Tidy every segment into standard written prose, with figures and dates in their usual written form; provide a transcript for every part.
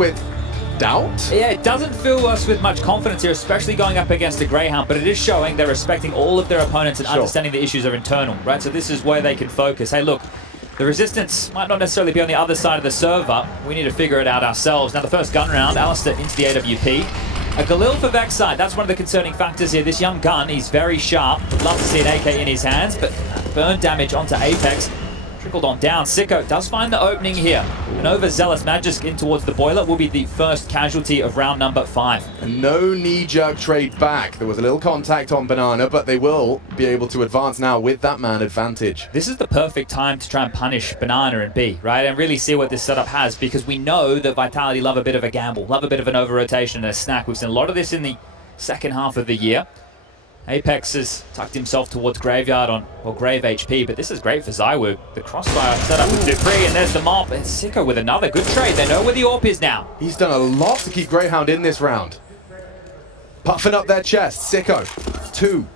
with doubt? Yeah, it doesn't fill us with much confidence here, especially going up against a Greyhound, but it is showing they're respecting all of their opponents and understanding the issues are internal, right? So this is where they can focus. Hey, look, the resistance might not necessarily be on the other side of the server. We need to figure it out ourselves. Now, the first gun round, Alistair into the AWP. A Galil for Vexite, that's one of the concerning factors here. This young gun, he's very sharp. Would love to see an AK in his hands, but burn damage onto Apex. Trickled on down. Sicko does find the opening here. An overzealous Magisk in towards the boiler will be the first casualty of round number 5. And no knee-jerk trade back. There was a little contact on Banana, but they will be able to advance now with that man advantage. This is the perfect time to try and punish Banana and B, right? And really see what this setup has, because we know that Vitality love a bit of a gamble, love a bit of an over-rotation and a snack. We've seen a lot of this in the second half of the year. Apex has tucked himself towards Graveyard on, well, Grave HP, but this is great for Zywoo. The crossfire set up with Dupree, and there's the mop. And Sicko with another good trade. They know where the AWP is now. He's done a lot to keep Greyhound in this round. Puffing up their chest, Sicko. 2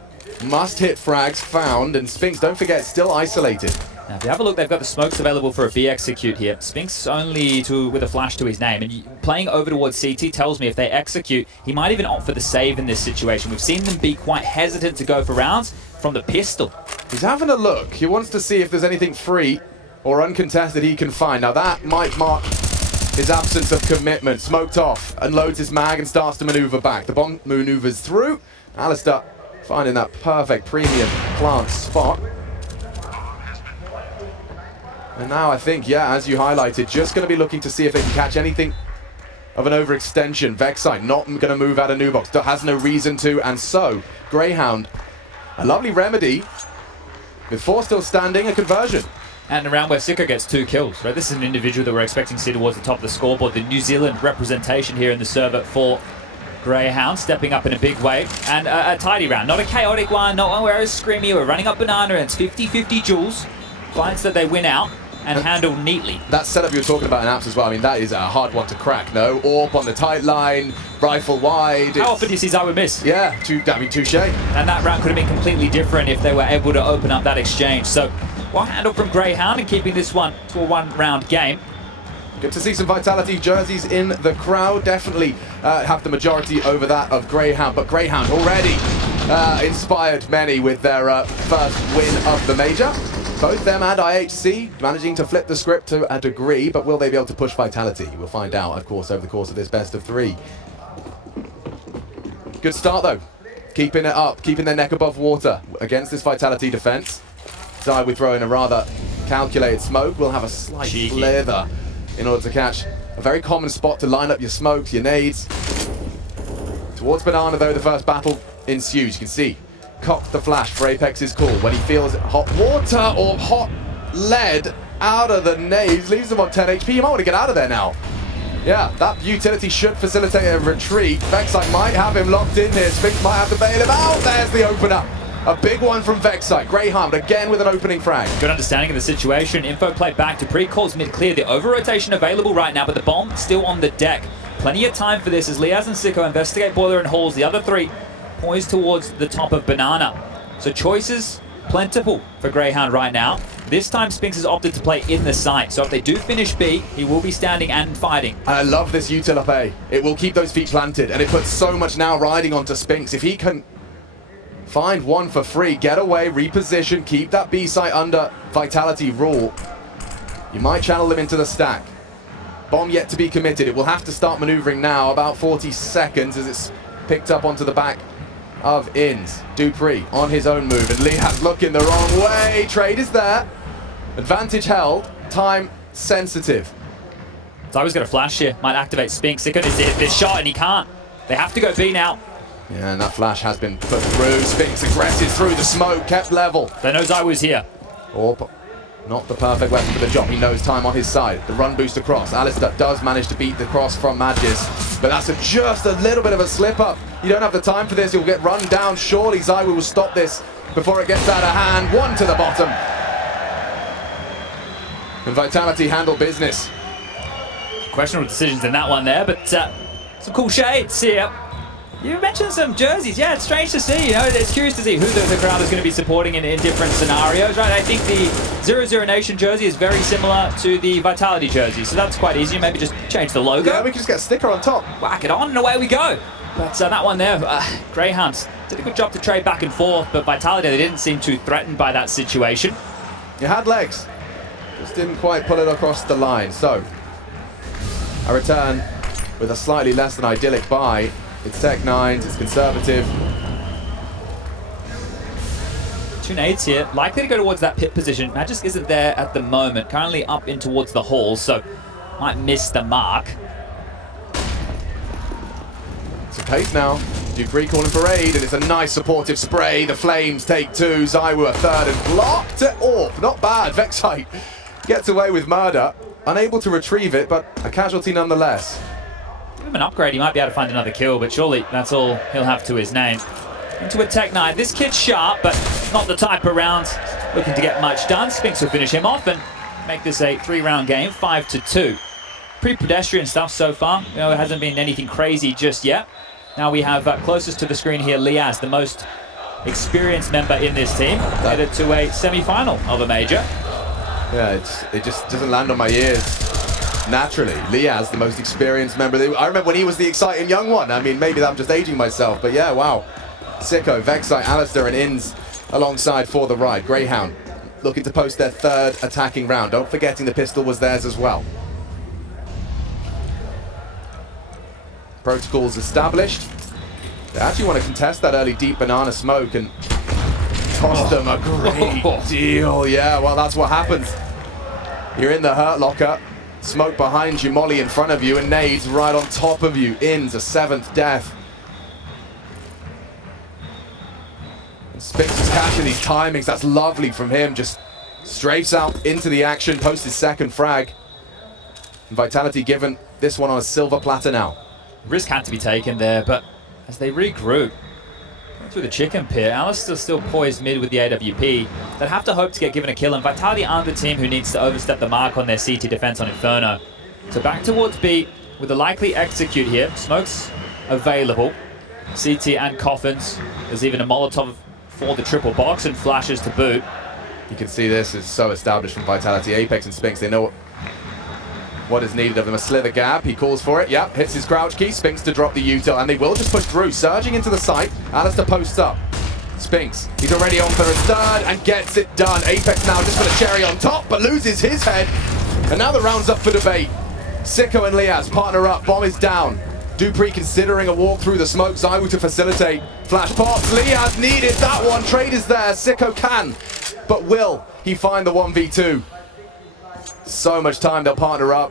must-hit frags found, and Spinks, don't forget, still isolated. Now, if you have a look, they've got the smokes available for a B execute here. Spinks only with a flash to his name, and playing over towards CT tells me if they execute, he might even opt for the save in this situation. We've seen them be quite hesitant to go for rounds from the pistol. He's having a look. He wants to see if there's anything free or uncontested he can find. Now that might mark his absence of commitment. Smoked off, unloads his mag and starts to maneuver back. The bomb maneuvers through. Alistair finding that perfect premium plant spot. And now I think, yeah, as you highlighted, just going to be looking to see if they can catch anything of an overextension. Vexite not going to move out of Nubox, has no reason to, and so Greyhound, a lovely remedy, before still standing, a conversion. And around where Sicko gets 2 kills, right? This is an individual that we're expecting to see towards the top of the scoreboard. The New Zealand representation here in the server for Greyhound, stepping up in a big way. And a tidy round, not a chaotic one, not one where it's screamy. We're running up Banana, and it's 50-50 Jules. Finds that they win out and handle neatly. That setup you were talking about in apps as well, I mean, that is a hard one to crack, no? AWP on the tight line, rifle wide. How often do you see Zywoo miss? Yeah, touche. And that round could have been completely different if they were able to open up that exchange. So, well handled from Greyhound and keeping this one to a 1-round game. Good to see some Vitality jerseys in the crowd. Definitely have the majority over that of Greyhound, but Greyhound already inspired many with their first win of the major. Both them and IHC managing to flip the script to a degree, but will they be able to push Vitality? We'll find out, of course, over the course of this best of 3. Good start, though. Keeping it up, keeping their neck above water against this Vitality defense. Zywoo throwing a rather calculated smoke. We'll have a slight slither in order to catch a very common spot to line up your smokes, your nades. Towards Banana, though, the first battle ensues. You can see cock the flash for Apex's call when he feels hot water or hot lead out of the nades, leaves him on 10 HP. You might want to get out of there now. Yeah, that utility should facilitate a retreat. Vexite might have him locked in here. Spinks might have to bail him out. There's the opener. A big one from Vexite. Greyhound again with an opening frag. Good understanding of the situation. Info played back to pre-calls mid-clear. The over-rotation available right now, but the bomb still on the deck. Plenty of time for this as Liaz and Sicko investigate boiler and halls. The other 3 poised towards the top of Banana. So choices plentiful for Greyhound right now. This time Spinks has opted to play in the site. So if they do finish B, he will be standing and fighting. And I love this util up A. It will keep those feet planted, and it puts so much now riding onto Spinks. If he can find one for free, get away, reposition, keep that B site under Vitality rule, you might channel them into the stack. Bomb yet to be committed. It will have to start maneuvering now, about 40 seconds as it's picked up onto the back of Inns. Dupree on his own move, and Liaz looking the wrong way. Trade is there. Advantage held. Time sensitive. Zywoo's got a flash here. Might activate Spinks. Sicko needs to hit this shot, and he can't. They have to go B now. Yeah, and that flash has been put through. Spinks aggressive through the smoke, kept level. They know Zywoo's here. Or not the perfect weapon for the job. He knows time on his side. The run boost across. Alistair does manage to beat the cross from Magis, but that's just a little bit of a slip up. You don't have the time for this. You'll get run down. Surely Zywoo will stop this before it gets out of hand. 1 to the bottom. And Vitality handle business. Questionable decisions in that one there, but some cool shades here. You mentioned some jerseys. Yeah, it's strange to see. You know, it's curious to see who the crowd is going to be supporting in different scenarios, right? I think the 0-0 Nation jersey is very similar to the Vitality jersey, so that's quite easy. Maybe just change the logo. Yeah, we can just get a sticker on top. Whack it on, and away we go. But that one there, Greyhounds did a good job to trade back and forth, but Vitality, they didn't seem too threatened by that situation. You had legs, just didn't quite pull it across the line. So, a return with a slightly less than idyllic buy. It's Tech 9s, it's conservative. 2 nades here, likely to go towards that pit position. Magisk isn't there at the moment, currently up in towards the hall, so might miss the mark. It's a pace now. dupreeh calling for aid, and it's a nice supportive spray. The Flames take 2, ZywOo a third, and blocked it off. Not bad, Vexite gets away with murder. Unable to retrieve it, but a casualty nonetheless. Give him an upgrade, he might be able to find another kill, but surely that's all he'll have to his name. Into a Tech 9. This kid's sharp, but not the type of round looking to get much done. Spinks will finish him off and make this a 3-round game, 5-2. Pretty pedestrian stuff so far. You know, it hasn't been anything crazy just yet. Now we have closest to the screen here, Liaz, the most experienced member in this team, headed to a semi-final of a major. Yeah, it just doesn't land on my ears. Naturally, Liaz, the most experienced member. I remember when he was the exciting young one. I mean, maybe I'm just aging myself, but yeah, wow. Sicko, Vexite, Alistair, and Inns alongside for the ride. Greyhound looking to post their 3rd attacking round. Don't forgetting the pistol was theirs as well. Protocols established. They actually want to contest that early deep banana smoke and cost them a great deal. Yeah, well, that's what happens. You're in the hurt locker. Smoke behind you, molly in front of you, and nades right on top of you. Inns a 7th death. And Spinks is catching these timings. That's lovely from him. Just strafes out into the action, posts his 2nd frag. And Vitality given this one on a silver platter now. Risk had to be taken there, but as they regroup, going through the chicken pit, Alistair still poised mid with the AWP. They'd have to hope to get given a kill, and Vitality aren't the team who needs to overstep the mark on their CT defense on Inferno. So back towards B with a likely execute here. Smokes available. CT and coffins. There's even a Molotov for the triple box and flashes to boot. You can see this is so established from Vitality. Apex and Spinks, they know what is needed of them. A slither gap, he calls for it. Yep, hits his crouch key. Spinks to drop the util, and they will just push through. Surging into the site, Alistair posts up. Spinks, he's already on for his 3rd and gets it done. Apex now just for the cherry on top, but loses his head. And now the round's up for debate. Sicko and Liaz partner up, bomb is down. dupreeh considering a walk through the smoke. ZywOo to facilitate. Flash pops, Liaz needed that one. Trade is there, Sicko can. But will he find the 1v2? So much time, they'll partner up.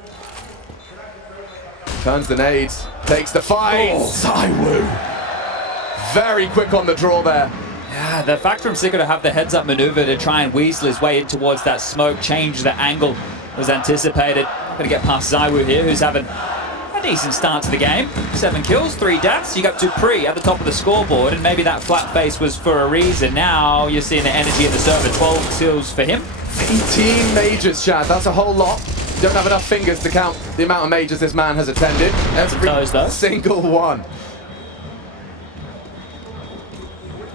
Turns the nades, takes the fight. ZywOo. Very quick on the draw there. Yeah, the fact from Sicko to have the heads-up maneuver to try and weasel his way in towards that smoke, change the angle, was anticipated. Going to get past ZywOo here, who's having a decent start to the game. 7 kills, 3 deaths. You got dupreeh at the top of the scoreboard, and maybe that flat face was for a reason. Now you're seeing the energy in the server. 12 kills for him. 18 majors, Chad. That's a whole lot. Don't have enough fingers to count the amount of majors this man has attended. Every single one.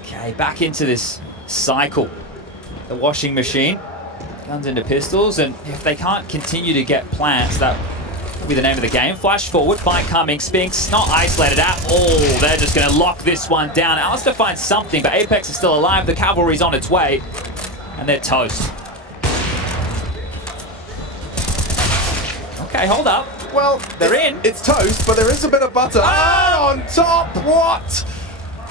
Okay, back into this cycle. The washing machine. Guns into pistols, and if they can't continue to get plants, that will be the name of the game. Flash forward, fight coming. Spinks not isolated at all. They're just going to lock this one down. Alistair finds something, but Apex is still alive. The cavalry's on its way, and they're toast. Okay, hold up. Well, they're in. It's toast, but there is a bit of butter. Oh! And on top, what?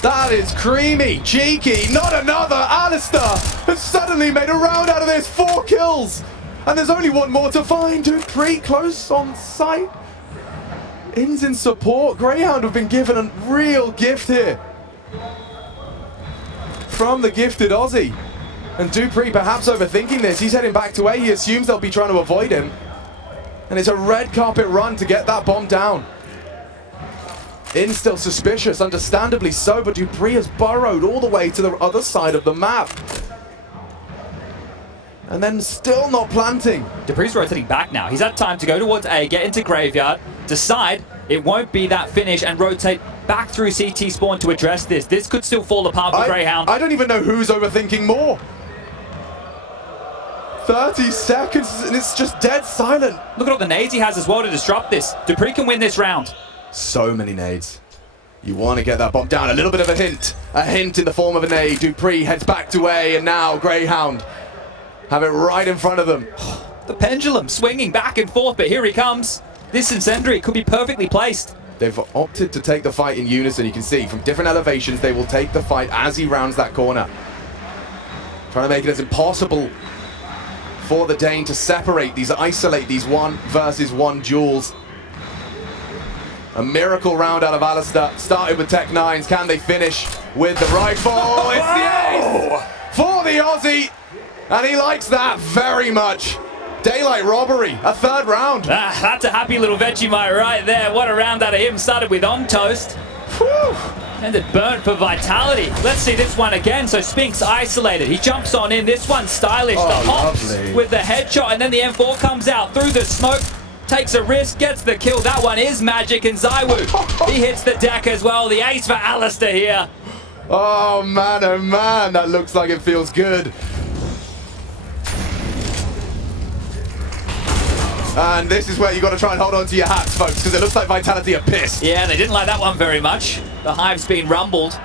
That is creamy, cheeky. Not another. Alistair has suddenly made a round out of this. 4 kills. And there's only one more to find. dupreeh close on sight. Inns in support. Greyhound have been given a real gift here from the gifted Aussie. And dupreeh perhaps overthinking this. He's heading back to A. He assumes they'll be trying to avoid him. And it's a red carpet run to get that bomb down. Inns still suspicious, understandably so, but dupreeh has burrowed all the way to the other side of the map. And then still not planting. dupreeh's rotating back now. He's had time to go towards A, get into Graveyard. decide it won't be that finish and rotate back through CT spawn to address this. This could still fall apart for Greyhound. I don't even know who's overthinking more. 30 seconds and it's just dead silent. Look at all the nades he has as well to disrupt this. dupreeh can win this round. So many nades. You want to get that bomb down. A little bit of a hint in the form of a nade. dupreeh heads back to A, and now Greyhound have it right in front of them. The pendulum swinging back and forth, but here he comes. This incendiary could be perfectly placed. They've opted to take the fight in unison. You can see from different elevations, they will take the fight as he rounds that corner. Trying to make it as impossible for the Dane to isolate these 1 versus 1 duels. A miracle round out of Alistair. Started with Tech 9s. Can they finish with the rifle? It's the ace for the Aussie. And he likes that very much. Daylight robbery, a 3rd round. That's a happy little Vegemite right there. What a round out of him. Started with on toast. Whew. Ended burnt for vitality. Let's see this one again. So Spinks isolated. He jumps on in. This one's stylish. The hops lovely. with the headshot, and then the M4 comes out through the smoke. Takes a risk, gets the kill. That one is magic, and ZywOo, he hits the deck as well. The ace for Alistair here. Oh man, that looks like it feels good. And this is where you got to try and hold on to your hats, folks, because it looks like Vitality are pissed. Yeah, they didn't like that one very much. The Hive's been rumbled.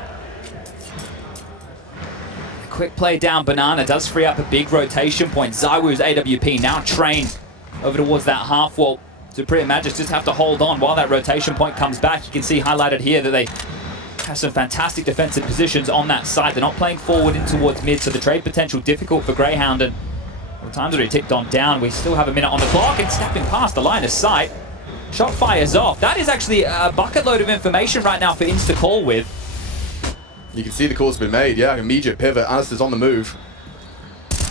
A quick play down Banana does free up a big rotation point. ZywOo's AWP now trained over towards that half wall. dupreeh and Magic just have to hold on while that rotation point comes back. You can see highlighted here that they have some fantastic defensive positions on that side. They're not playing forward in towards mid, so the trade potential difficult for Greyhound. And the time's already ticked on down. We still have a minute on the clock, and snapping past the line of sight. Shot fires off. That is actually a bucket load of information right now for Insta call with. You can see the call's been made, yeah. Immediate pivot. Alistair's on the move.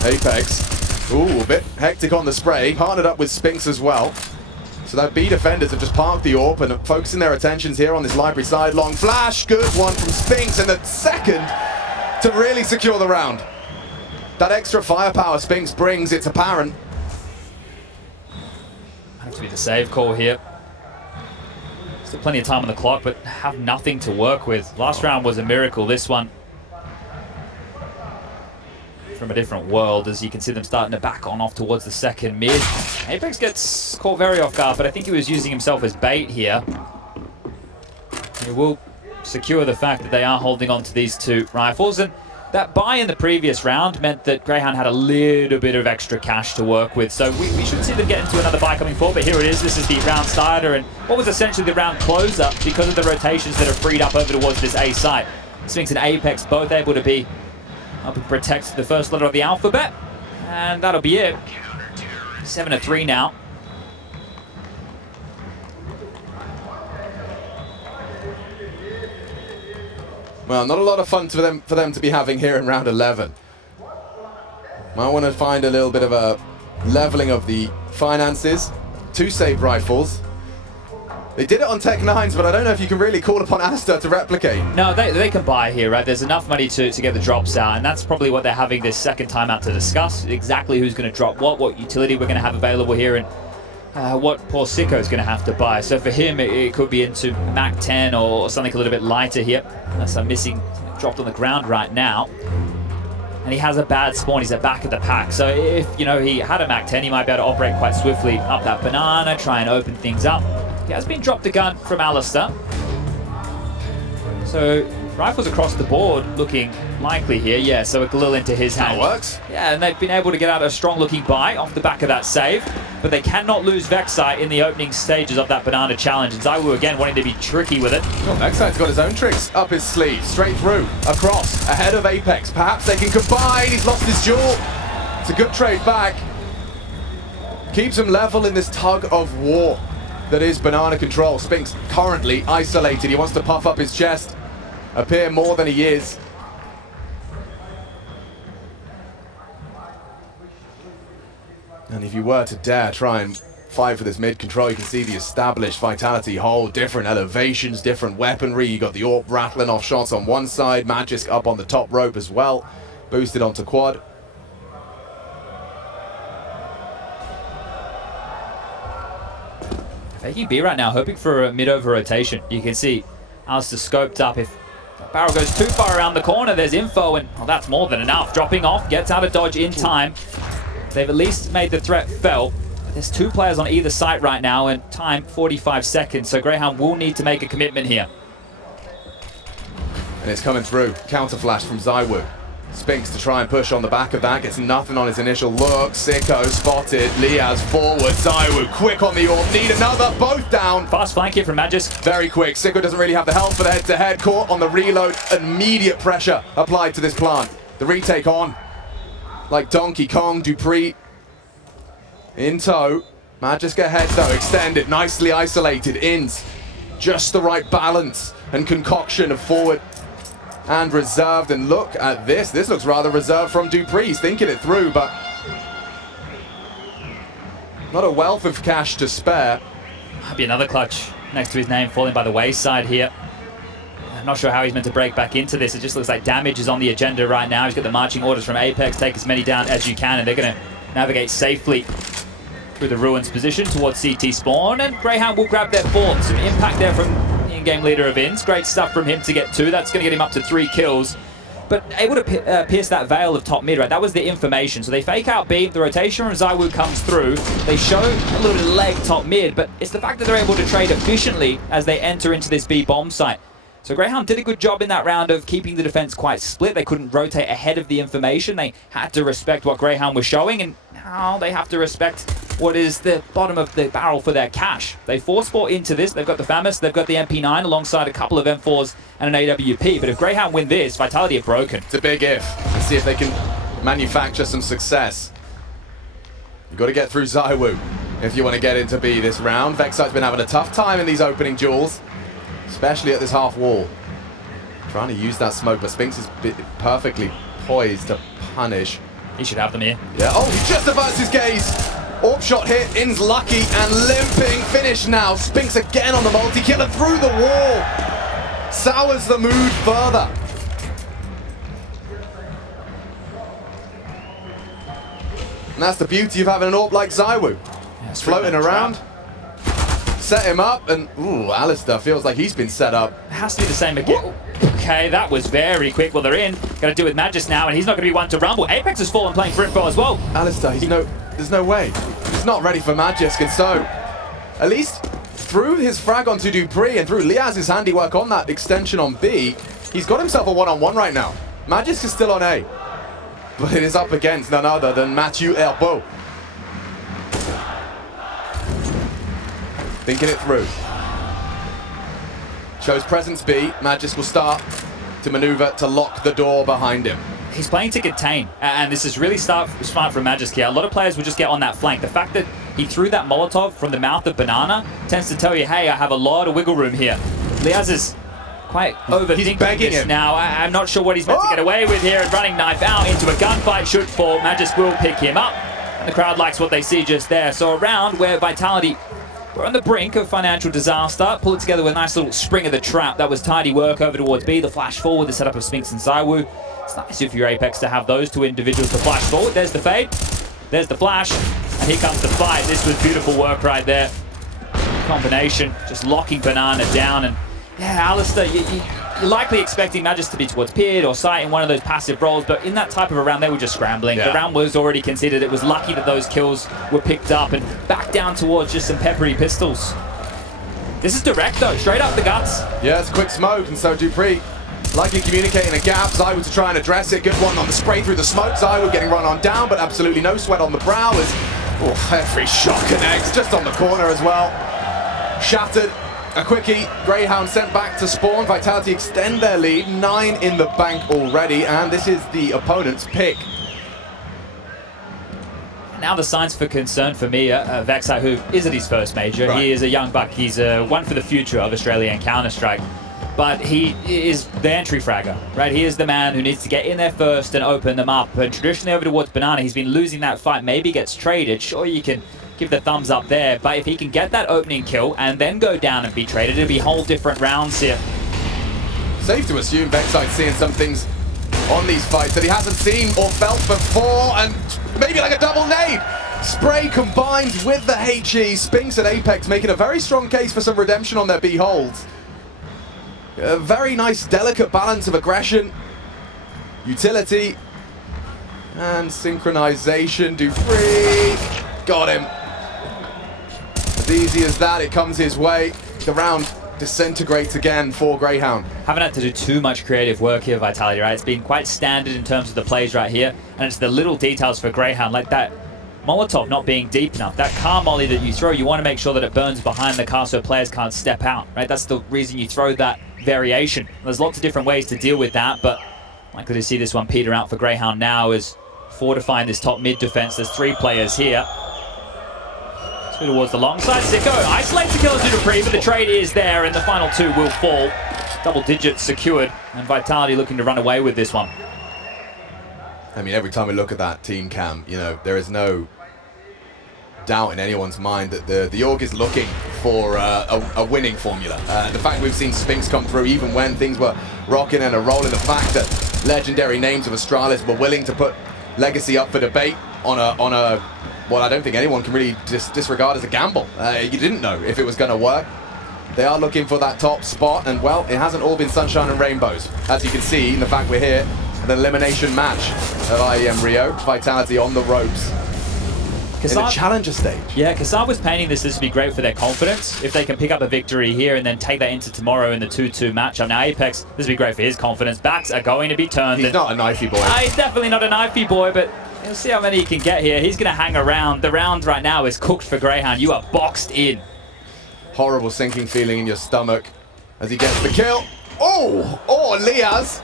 Apex. Ooh, a bit hectic on the spray. Partnered up with Spinks as well. So that B defenders have just parked the AWP and are focusing their attentions here on this library side. Long flash. Good one from Spinks, and the second to really secure the round. That extra firepower Spinks brings, it's apparent. Have to be the save call here. Still plenty of time on the clock, but have nothing to work with. Last round was a miracle. This one from a different world, as you can see them starting to back on off towards the second mid. Apex gets caught very off guard, but I think he was using himself as bait here. He will secure the fact that they are holding on to these 2 rifles, and that buy in the previous round meant that Greyhound had a little bit of extra cash to work with. So we should see them get into another buy coming forward, but here it is. This is the round starter and what was essentially the round closer because of the rotations that are freed up over towards this A site. Spinks and Apex both able to be up and protect the first letter of the alphabet. And that'll be it. 7-3 now. Well, not a lot of fun for them to be having here in round 11. Might want to find a little bit of a leveling of the finances. 2 saved rifles. They did it on Tech 9s, but I don't know if you can really call upon Alistair to replicate. No, they can buy here, right? There's enough money to get the drops out, and that's probably what they're having this second time out to discuss. Exactly who's going to drop what utility we're going to have available here, and what poor Sicko is going to have to buy. So for him, it could be into Mac 10 or something a little bit lighter here. That's a missing, dropped on the ground right now. And he has a bad spawn, he's at back of the pack. So if, you know, he had a Mac 10, he might be able to operate quite swiftly up that banana, try and open things up. He has been dropped a gun from Alistair. So rifles across the board looking likely here. Yeah, so a Galil into his hand. That works. Yeah, and they've been able to get out a strong looking buy off the back of that save. But they cannot lose Vexite in the opening stages of that banana challenge. And ZywOo again wanting to be tricky with it. Well, Vexite's got his own tricks up his sleeve. Straight through, across, ahead of Apex. Perhaps they can combine. He's lost his jewel. It's a good trade back. Keeps him level in this tug of war that is banana control. Spinks currently isolated. He wants to puff up his chest, appear more than he is. And if you were to dare try and fight for this mid control, you can see the established Vitality hold, different elevations, different weaponry. You got the AWP rattling off shots on one side, Magisk up on the top rope as well, boosted onto quad. Taking B right now, hoping for a mid-over rotation. You can see Alistair scoped up. If the barrel goes too far around the corner, there's info, and well, that's more than enough. Dropping off, gets out of dodge in time. They've at least made the threat felt. There's 2 players on either site right now, and time 45 seconds, so Greyhound will need to make a commitment here. And it's coming through. Counter flash from Zywoo. Spinks to try and push on the back of that. Gets nothing on his initial look. Sicko spotted. Liaz forward. Zywoo quick on the AWP. Need another. Both down. Fast flank here from Magisk. Very quick. Sicko doesn't really have the health for the head-to-head. Caught on the reload. Immediate pressure applied to this plant. The retake on. Like Donkey Kong. dupreeh in tow. Magisk ahead though. Extended. Nicely isolated. Ins. Just the right balance and concoction of forward and reserved, and look at this. This looks rather reserved from dupreeh. He's thinking it through, but not a wealth of cash to spare. Might be another clutch next to his name falling by the wayside here. I'm not sure how he's meant to break back into this. It just looks like damage is on the agenda right now. He's got the marching orders from Apex, take as many down as you can, and they're going to navigate safely through the Ruins position towards CT spawn, and Greyhound will grab their fourth. Some impact there from the in-game leader of Ins. Great stuff from him to get 2. That's going to get him up to 3 kills. But able to pierce that veil of top mid, right? That was the information. So they fake out B, the rotation from Zywoo comes through. They show a little bit of leg top mid, but it's the fact that they're able to trade efficiently as they enter into this B bomb site. So Greyhound did a good job in that round of keeping the defense quite split. They couldn't rotate ahead of the information. They had to respect what Greyhound was showing, and now they have to respect what is the bottom of the barrel for their cash. They force sport into this. They've got the FAMAS, they've got the MP9 alongside a couple of M4s and an AWP. But if Greyhound win this, Vitality are broken. It's a big if. Let's see if they can manufacture some success. You've got to get through Zywoo if you want to get into B this round. Vexite's been having a tough time in these opening duels, especially at this half wall. Trying to use that smoke, but Spinks is perfectly poised to punish. He should have them here. Yeah, oh, he just averts his gaze. AWP shot hit, In's lucky and limping. Finish now. Spinks again on the multi-killer through the wall. Sours the mood further. And that's the beauty of having an AWP like Zywoo. Yeah, floating around. Set him up, and ooh, Alistair feels like he's been set up. It has to be the same again. Okay, that was very quick. Well, they're in. Got to do with Magisk now, and he's not going to be one to rumble. Apex has fallen playing for info as well. Alistair, there's no way. He's not ready for Magisk, and so at least through his frag onto dupreeh and through Liaz's handiwork on that extension on B, he's got himself a one-on-one right now. Magisk is still on A, but it is up against none other than Mathieu Herbeau. Thinking it through. Shows presence B. Magisk will start to maneuver to lock the door behind him. He's playing to contain, and this is really smart from Magisk here. A lot of players will just get on that flank. The fact that he threw that Molotov from the mouth of Banana tends to tell you, hey, I have a lot of wiggle room here. Liaz is quite overthinking this him. now. I'm not sure what he's meant to get away with here, and running knife out into a gunfight should fall. Magisk will pick him up, and the crowd likes what they see just there. So a round where Vitality we're on the brink of financial disaster. Pull it together with a nice little spring of the trap. That was tidy work over towards B. The flash forward, the setup of Spinks and Zywoo. It's nice if you're Apex to have those 2 individuals to flash forward. There's the fade. There's the flash. And here comes the fight. This was beautiful work right there. Combination, just locking Banana down. And yeah, Alistair, you're likely expecting Magisk to be towards Pid or Sight in one of those passive roles, but in that type of a round, they were just scrambling. Yeah. The round was already considered. It was lucky that those kills were picked up and back down towards just some peppery pistols. This is direct though, straight up the guts. Yeah, it's a quick smoke, and so dupreeh likely communicating a gap. Zywoo to try and address it. Good one on the spray through the smoke. Zywoo getting run on down, but absolutely no sweat on the brow as every shot connects. Just on the corner as well. Shattered. A quickie, Greyhound sent back to spawn. Vitality extend their lead, 9 in the bank already, and this is the opponent's pick. Now the signs for concern for me are Vexite, who isn't his first major. Right. He is a young buck. He's one for the future of Australian Counter-Strike. But he is the entry fragger, right? He is the man who needs to get in there first and open them up. And traditionally over towards Banana, he's been losing that fight. Maybe gets traded. Sure, you can give the thumbs up there, but if he can get that opening kill and then go down and be traded, it'll be whole different rounds here. Safe to assume Vexite's seeing some things on these fights that he hasn't seen or felt before, and maybe like a double nade. Spray combined with the HE. Spinks and Apex making a very strong case for some redemption on their B holds. A very nice, delicate balance of aggression, utility, and synchronization. Dupree got him. As easy as that, it comes his way. The round disintegrates again for Greyhound. Haven't had to do too much creative work here, Vitality, right? It's been quite standard in terms of the plays right here, and it's the little details for Greyhound, like that Molotov not being deep enough. That car molly that you throw, you want to make sure that it burns behind the car so players can't step out, right? That's the reason you throw that variation. There's lots of different ways to deal with that, but likely to see this one peter out for Greyhound now is fortifying this top mid defense. There's 3 players here. Two towards the long side. csgo isolates the kill to Dupree, but the trade is there, and the final 2 will fall. Double digits secured, and Vitality looking to run away with this one. I mean, every time we look at that team cam, you know, there is no doubt in anyone's mind that the org is looking for a winning formula. The fact we've seen Spinks come through even when things were rocking and rolling, the fact that legendary names of Astralis were willing to put Legacy up for debate on a what I don't think anyone can really disregard as a gamble. You didn't know if it was going to work. They are looking for that top spot, and well, it hasn't all been sunshine and rainbows. As you can see in the fact we're here at an elimination match of IEM Rio. Vitality on the ropes in the challenger stage. Yeah, Kassab was painting this would be great for their confidence. If they can pick up a victory here and then take that into tomorrow in the 2-2 matchup. Now Apex, this would be great for his confidence. Backs are going to be turned. He's not a knifey boy. He's definitely not a knifey boy, but we'll see how many he can get here. He's going to hang around. The round right now is cooked for Greyhound. You are boxed in. Horrible sinking feeling in your stomach as he gets the kill. Oh, Liaz.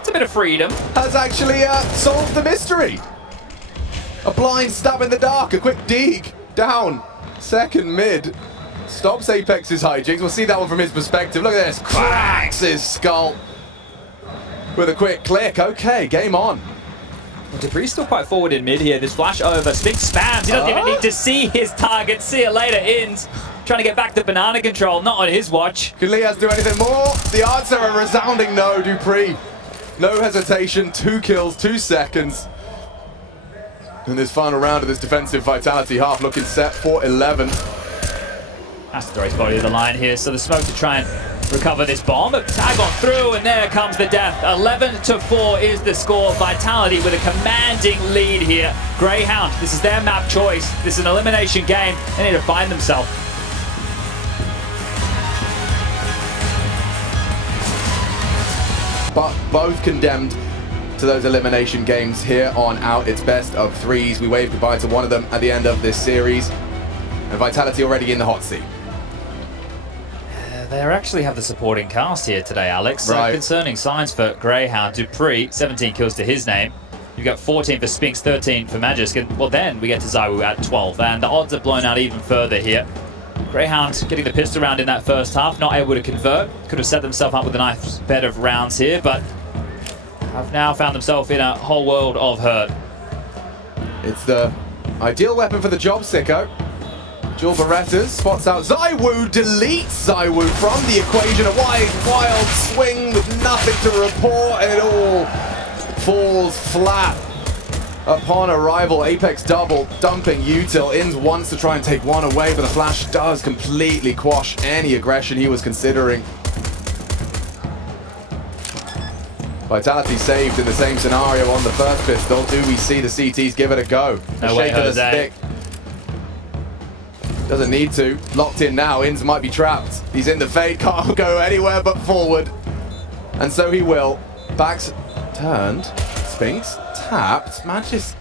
It's a bit of freedom. Has actually solved the mystery. A blind stab in the dark, a quick dig down. Second mid. Stops Apex's hijinks. We'll see that one from his perspective. Look at this. Cracks his skull with a quick click. Okay, game on. Well, Dupree's still quite forward in mid here. This flash over. Spinks spams. He doesn't even need to see his target. See it later. Ins trying to get back to banana control. Not on his watch. Can Liaz do anything more? The answer a resounding no, Dupree. No hesitation. 2 kills, 2 seconds. In this final round of this defensive Vitality half, looking set for 11. Has to throw his body to the line here, so the smoke to try and recover this bomb. But tag on through, and there comes the death. 11-4 is the score. Vitality with a commanding lead here. Greyhound, this is their map choice. This is an elimination game. They need to find themselves. But both condemned to those elimination games here on out. It's best of 3s. We wave goodbye to one of them at the end of this series. And Vitality already in the hot seat. They actually have the supporting cast here today, Alex. Right. Concerning signs for Greyhound. Dupree, 17 kills to his name. You've got 14 for Spinks, 13 for Magisk. And, well, then we get to ZywOo at 12. And the odds are blown out even further here. Greyhound getting the pistol round in that first half, not able to convert. Could have set themselves up with a nice bed of rounds here, but have now found themselves in a whole world of hurt. It's the ideal weapon for the job, Sicko. Dual Berettas spots out ZywOo, deletes ZywOo from the equation. A wild swing with nothing to report, and it all falls flat upon arrival. Apex double, dumping util. Ins wants to try and take one away, but the flash does completely quash any aggression he was considering. Vitality saved in the same scenario on the first pistol. Do we see the CTs give it a go? No way, shake of the Jose. stick. Doesn't need to. Locked in now. Ins might be trapped. He's in the fade. Can't go anywhere but forward. And so he will. Backs turned. Spinks tapped. Magisk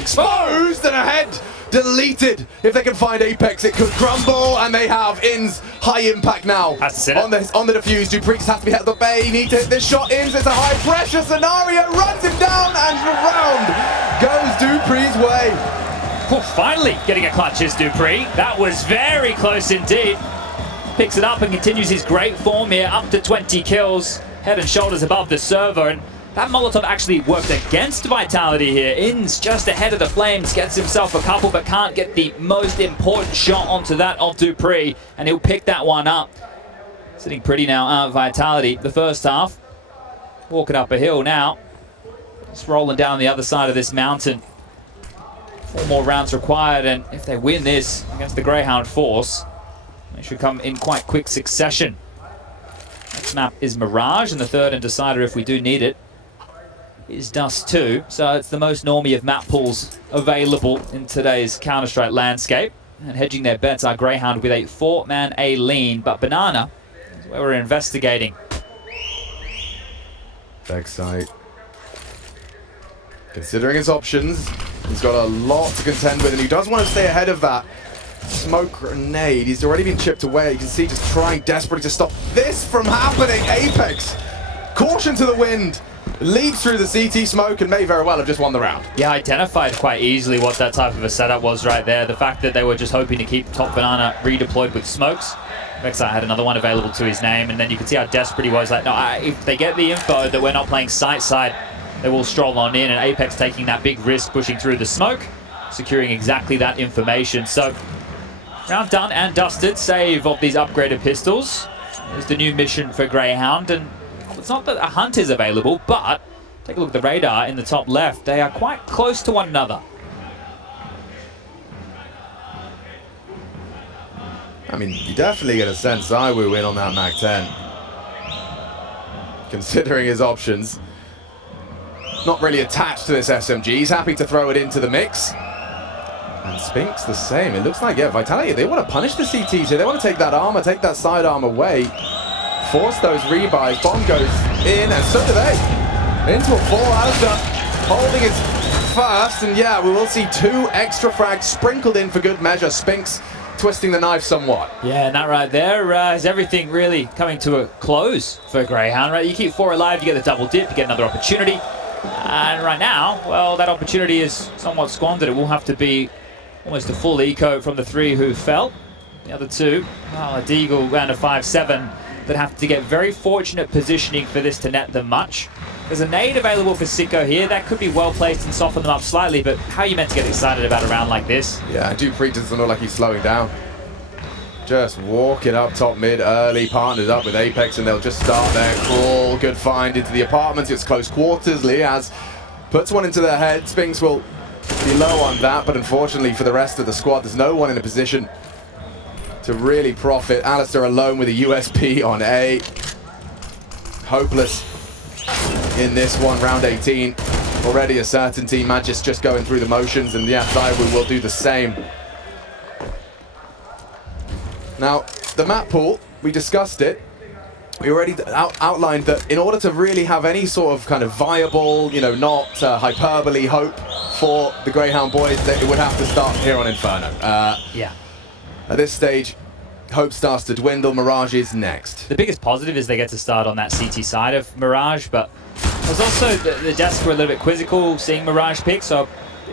exposed and ahead. Deleted. If they can find Apex, it could crumble, and they have. Ins high impact now on the defuse. Dupree has to be held at bay. Need to hit this shot. Ins, it's a high pressure scenario. Runs him down, and around goes Dupree's way. Well, finally getting a clutch is Dupree. That was very close indeed. Picks it up and continues his great form here, up to 20 kills, head and shoulders above the server. And that Molotov actually worked against Vitality here. Ins just ahead of the Flames, gets himself a couple, but can't get the most important shot onto that of Dupree, and he'll pick that one up. Sitting pretty now out Vitality. The first half, walking up a hill now. Just rolling down the other side of this mountain. 4 more rounds required, and if they win this against the Greyhound force, they should come in quite quick succession. Next map is Mirage, and the third and decider, if we do need it, is Dust 2. So it's the most normie of map pools available in today's Counter-Strike landscape. And hedging their bets are Greyhound with a 4-man A lean, but Banana is where we're investigating. Backside. Considering his options, he's got a lot to contend with, and he does want to stay ahead of that smoke grenade. He's already been chipped away. You can see just trying desperately to stop this from happening. Apex, caution to the wind, leaps through the CT smoke and may very well have just won the round. Yeah, identified quite easily what that type of a setup was right there. The fact that they were just hoping to keep Top Banana redeployed with smokes. Rek'Sai had another one available to his name, and then you could see how desperate he was. Like, no, if they get the info that we're not playing side, they will stroll on in, and Apex taking that big risk, pushing through the smoke, securing exactly that information. So, round done and dusted, save of these upgraded pistols. Is the new mission for Greyhound, and it's not that a hunt is available, but take a look at the radar in the top left. They are quite close to one another. I mean, you definitely get a sense Zywoo win on that MAC-10. Considering his options. Not really attached to this SMG. He's happy to throw it into the mix. And Spinks the same. It looks like, yeah, Vitality, they want to punish the CTs here. They want to take that armor, take that sidearm away. Force those rebuys. Bomb goes in, and so do they. Into a 4 Asda, holding his first. And yeah, we will see 2 extra frags sprinkled in for good measure. Spinks twisting the knife somewhat. Yeah, and that right there is everything really coming to a close for Greyhound, right? You keep 4 alive, you get the double dip, you get another opportunity. And right now, well, that opportunity is somewhat squandered. It will have to be almost a full eco from the 3 who fell. The other 2, a Deagle and a 5-7 that have to get very fortunate positioning for this to net them much. There's a nade available for Sicko here. That could be well placed and soften them up slightly, but how are you meant to get excited about a round like this? Yeah, Dupree doesn't look like he's slowing down. Just walking up top mid early, partnered up with Apex, and they'll just start their crawl. Good find into the apartments. It's close quarters. Liaz puts one into their head. Spinks will be low on that, but unfortunately for the rest of the squad, there's no one in a position to really profit. Alistair alone with a USP on A. Hopeless in this one, round 18. Already a certainty. Magis just going through the motions, and yeah, Zywoo will do the same. Now, the map pool, we discussed it. We already outlined that in order to really have any sort of kind of viable, you know, not hyperbole hope for the Greyhound boys, that it would have to start here on Inferno. Yeah. At this stage, hope starts to dwindle. Mirage is next. The biggest positive is they get to start on that CT side of Mirage, but there's also the desks were a little bit quizzical seeing Mirage pick, so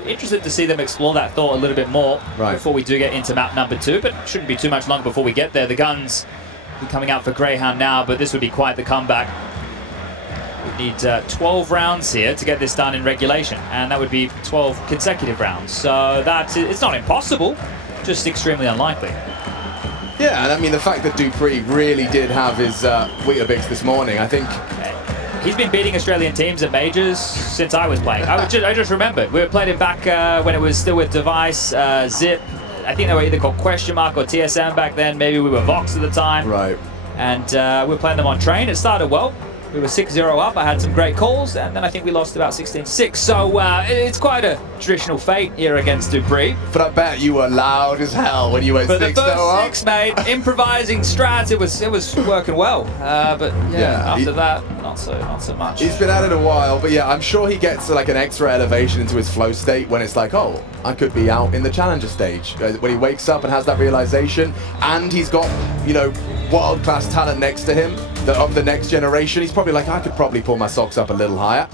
interested to see them explore that thought a little bit more before we do get into map number 2, but shouldn't be too much longer before we get there. The guns be coming out for Greyhound now, but this would be quite the comeback. We need 12 rounds here to get this done in regulation, and that would be 12 consecutive rounds. So it's not impossible, just extremely unlikely. Yeah, and I mean, the fact that Dupree really did have his Weetabix this morning, I think... He's been beating Australian teams at majors since I was playing. I just remembered. We were playing him back when it was still with Device, Zip. I think they were either called Question Mark or TSM back then. Maybe we were Vox at the time. Right. And we were playing them on train. It started well. We were 6-0 up. I had some great calls, and then I think we lost about 16-6. So it's quite a traditional fate here against Dupree. But I bet you were loud as hell when you went 6-0 up. But the first 6, mate, improvising strats, it was working well. But yeah, after that, not so much. He's been at it a while, but yeah, I'm sure he gets like an extra elevation into his flow state when it's like, oh, I could be out in the challenger stage. When he wakes up and has that realization, and he's got, you know, world-class talent next to him of the next generation, he's probably like, I could probably pull my socks up a little higher.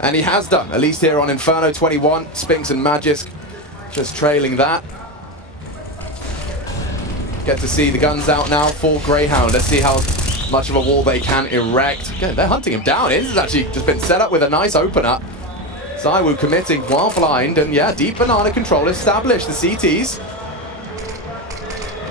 And he has done, at least here on Inferno 21. Spinks and Magisk just trailing that. Get to see the guns out now for Greyhound. Let's see how much of a wall they can erect. Okay, they're hunting him down. This has actually just been set up with a nice opener. Zywoo committing while blind, and yeah, deep banana control established. The CTs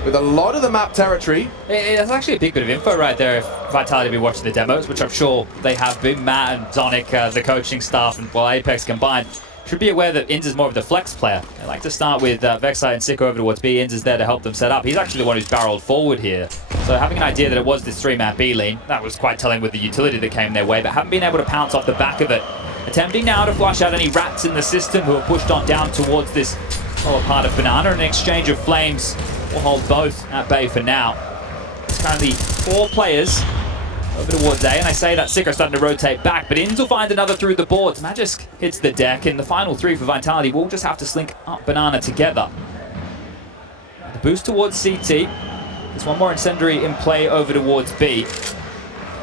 with a lot of the map territory. It's actually a big bit of info right there if Vitality be watching the demos, which I'm sure they have been. Matt and Zonic, the coaching staff, and well, Apex combined. should be aware that Inz is more of the flex player. They like to start with Vexite and Sicko over towards B. Inz is there to help them set up. He's actually the one who's barreled forward here. So having an idea that it was this 3-man B lane, that was quite telling with the utility that came their way, but haven't been able to pounce off the back of it. Attempting now to flush out any rats in the system who are pushed on down towards this lower part of Banana. An exchange of flames will hold both at bay for now. It's currently 4 players over towards A, and I say that Sicko starting to rotate back, but Inz will find another through the boards. Magisk hits the deck, and the final 3 for Vitality will just have to slink up Banana together. The boost towards CT. There's one more incendiary in play over towards B.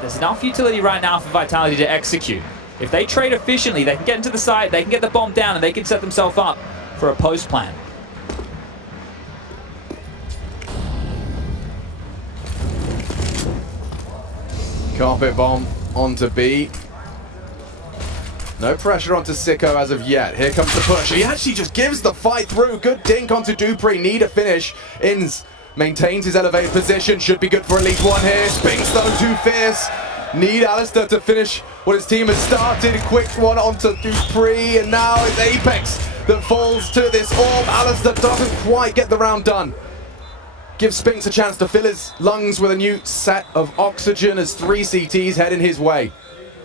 There's enough utility right now for Vitality to execute. If they trade efficiently, they can get into the site, they can get the bomb down, and they can set themselves up for a post plan. Carpet bomb onto B. No pressure onto Sicko as of yet. Here comes the push. He actually just gives the fight through. Good dink onto Dupree. Need a finish. Inz maintains his elevated position. Should be good for at least 1 here. Spinks though too fierce. Need Alistair to finish what his team has started. Quick one onto Dupree. And now it's Apex that falls to this orb. Alistair doesn't quite get the round done. Gives Spinks a chance to fill his lungs with a new set of oxygen as 3 CTs heading his way.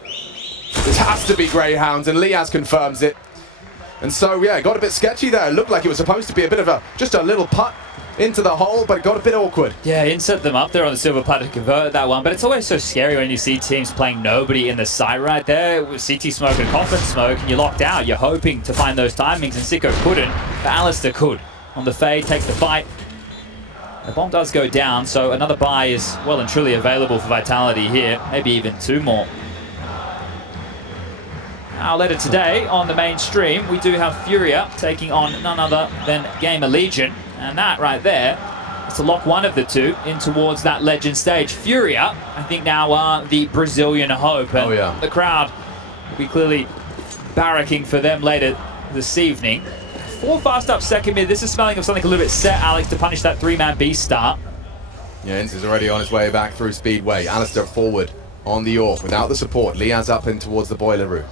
This has to be Greyhounds, and Liaz confirms it. And so, yeah, it got a bit sketchy there. It looked like it was supposed to be a bit of just a little putt into the hole, but it got a bit awkward. Yeah, Inz set them up there on the silver platter to convert that one, but it's always so scary when you see teams playing nobody in the site right there. With CT smoke and confidence smoke, and you're locked out. You're hoping to find those timings, and Sicko couldn't, but Alistair could. On the fade, takes the fight. The bomb does go down, so another buy is well and truly available for Vitality here. Maybe even 2 more. Now later today on the main stream, we do have Furia taking on none other than Gamer Legion. And that right there is to lock one of the 2 in towards that Legend stage. Furia, I think now are the Brazilian hope. And the crowd will be clearly barracking for them later this evening. 4 fast up second mid. This is smelling of something a little bit set, Alex, to punish that 3-man B start. Yeah, Inz is already on his way back through Speedway. Alistair forward on the AWP without the support. Liaz up in towards the boiler room.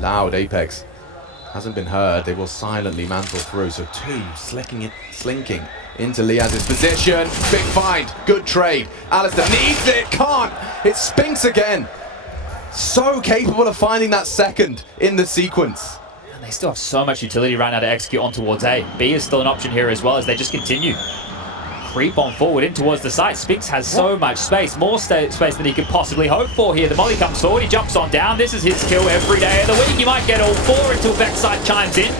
Loud Apex hasn't been heard. They will silently mantle through. So 2 slinking into Liaz's position. Big find. Good trade. Alistair needs it. Can't. It Spinks again. So capable of finding that second in the sequence. They still have so much utility right now to execute on towards A. B is still an option here as well as they just continue. Creep on forward in towards the site. Spinks has so much space, more space than he could possibly hope for here. The molly comes forward, he jumps on down. This is his kill every day of the week. He might get all 4 until Vexite chimes in.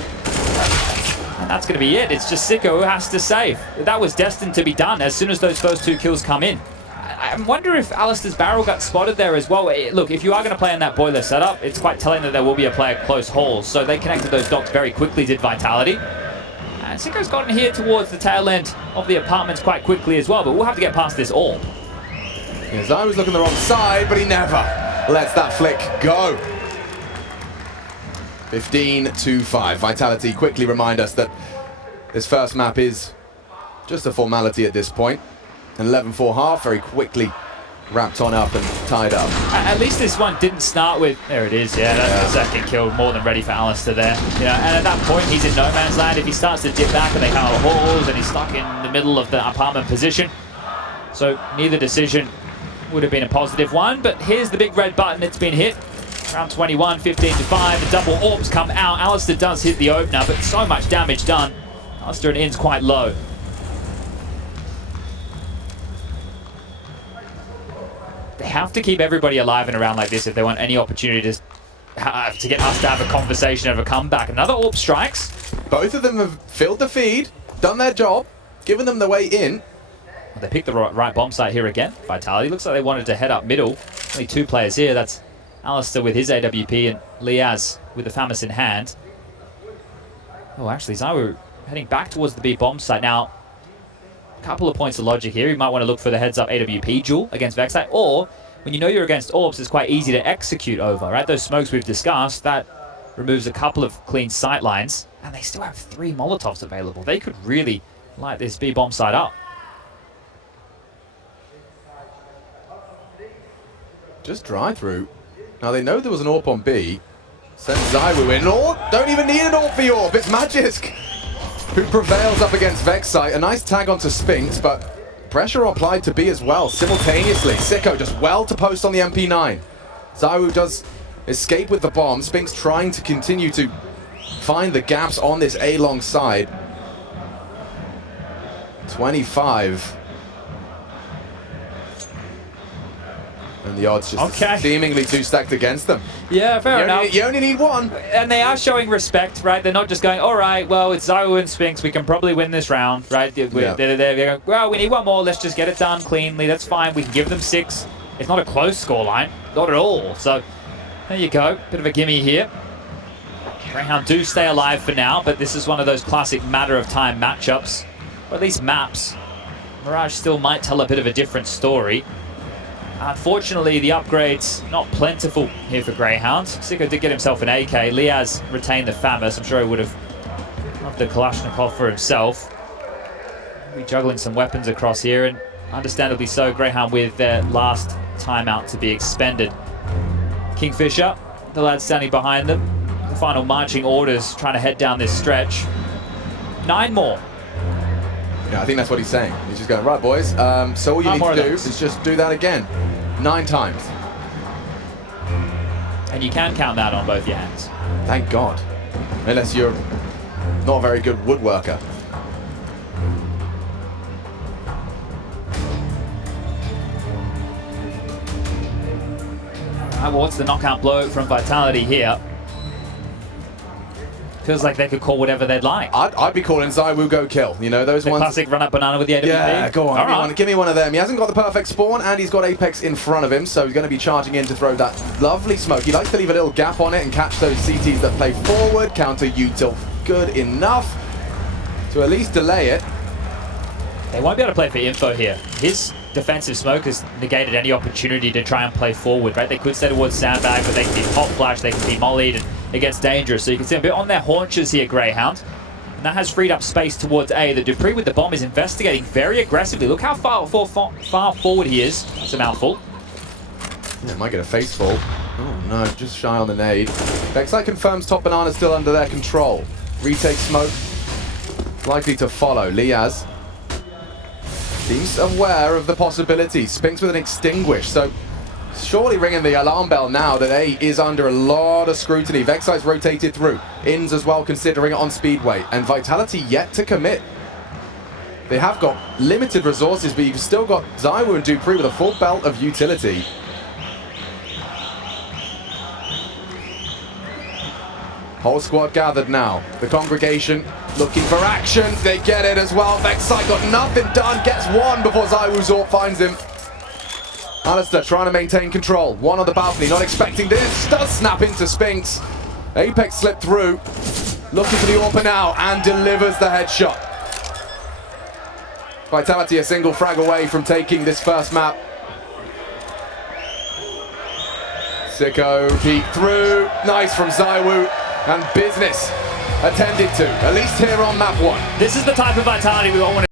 And that's going to be it. It's just Sicko who has to save. That was destined to be done as soon as those first 2 kills come in. I wonder if Alistair's barrel got spotted there as well. Look, if you are going to play in that boiler setup, it's quite telling that there will be a player close haul. So they connected those docks very quickly, did Vitality. And Sicko's gotten here towards the tail end of the apartments quite quickly as well, but we'll have to get past this orb. Yeah, Zai was looking the wrong side, but he never lets that flick go. 15-5. Vitality quickly remind us that this first map is just a formality at this point. An 11-4 half, very quickly wrapped on up and tied up. At least this one didn't start with, there it is, yeah, that's the second kill, more than ready for Alistair there. You know, and at that point, he's in no man's land. If he starts to dip back and they come out of halls and he's stuck in the middle of the apartment position. So neither decision would have been a positive one, but here's the big red button, it's been hit. Round 21, 15-5, the double orbs come out. Alistair does hit the opener, but so much damage done. Alistair and Inz quite low. They have to keep everybody alive and around like this if they want any opportunity to get us to have a conversation of a comeback. Another AWP strikes. Both of them have filled the feed, done their job, given them the way in. Well, they picked the right bomb site here again. Vitality looks like they wanted to head up middle. Only 2 players here. That's Alistair with his AWP and Liaz with the FAMAS in hand. Oh, actually, Zawu heading back towards the B bomb site. Now, a couple of points of logic here. You might want to look for the heads-up AWP duel against Vexite, or when you know you're against orbs, it's quite easy to execute over, right? Those smokes we've discussed, that removes a couple of clean sight lines, and they still have 3 Molotovs available. They could really light this B bomb site up. Just drive through. Now they know there was an AWP on B, Sends Zywoo in. Orb, don't even need an Orb for the Orb. It's Magisk who prevails up against Vexite. A nice tag onto Spinks, but pressure applied to B as well, simultaneously. csgo just well to post on the MP9. Zywoo does escape with the bomb. Spinks trying to continue to find the gaps on this A-long side. 25. And the odds just seemingly too stacked against them. Yeah, fair enough. You only need one. And they are showing respect, right? They're not just going, all right, well, it's Zywoo and Spinks. We can probably win this round, right? They're going, well, we need one more. Let's just get it done cleanly. That's fine. We can give them 6. It's not a close scoreline. Not at all. So there you go. Bit of a gimme here. Greyhound do stay alive for now, but this is one of those classic matter of time matchups. Or at least maps. Mirage still might tell a bit of a different story. Unfortunately, the upgrades not plentiful here for Greyhound. csgo did get himself an AK. Liaz retained the FAMAS. I'm sure he would have loved the Kalashnikov for himself. Be juggling some weapons across here, and understandably so, Greyhound with their last timeout to be expended. Kingfisher, the lad standing behind them. The final marching orders, trying to head down this stretch. 9 more. Yeah, I think that's what he's saying. He's just going, right, boys, so all you need to do is just do that again. 9 times. And you can count that on both your hands. Thank God. Unless you're not a very good woodworker. Well, what's the knockout blow from Vitality here? Feels like they could call whatever they'd like. I'd be calling Zywoo go kill. You know, those ones. Classic run up banana with the AWP. Yeah, go on. Right. Give me one of them. He hasn't got the perfect spawn, and he's got Apex in front of him, so he's going to be charging in to throw that lovely smoke. He likes to leave a little gap on it and catch those CTs that play forward. Counter util good enough to at least delay it. They won't be able to play for info here. His defensive smoke has negated any opportunity to try and play forward, right? They could stay towards sandbag, but they can be hot flash, they can be mollied, and it gets dangerous. So you can see a bit on their haunches here, Greyhound. And that has freed up space towards A. The Dupree with the bomb is investigating very aggressively. Look how far forward he is. That's a mouthful. Yeah, might get a face fall. Oh no, just shy on the nade. Vexite confirms top banana still under their control. Retake smoke. Likely to follow. Liaz seems aware of the possibility. Spinks with an extinguish, so surely ringing the alarm bell now that A is under a lot of scrutiny. Vexite's rotated through. Ins as well, considering it on Speedway. And Vitality yet to commit. They have got limited resources, but you've still got Zywoo and Dupree with a full belt of utility. Whole squad gathered now. The congregation looking for action. They get it as well. Vexite got nothing done. Gets one before Zywoo's Orb finds him. Alistair trying to maintain control. One on the balcony, not expecting this. Does snap into Spinks. Apex slipped through. Looking for the AWPer now and delivers the headshot. Vitality a single frag away from taking this first map. csgo peek through. Nice from Zywoo. And business attended to, at least here on map 1. This is the type of Vitality we all want to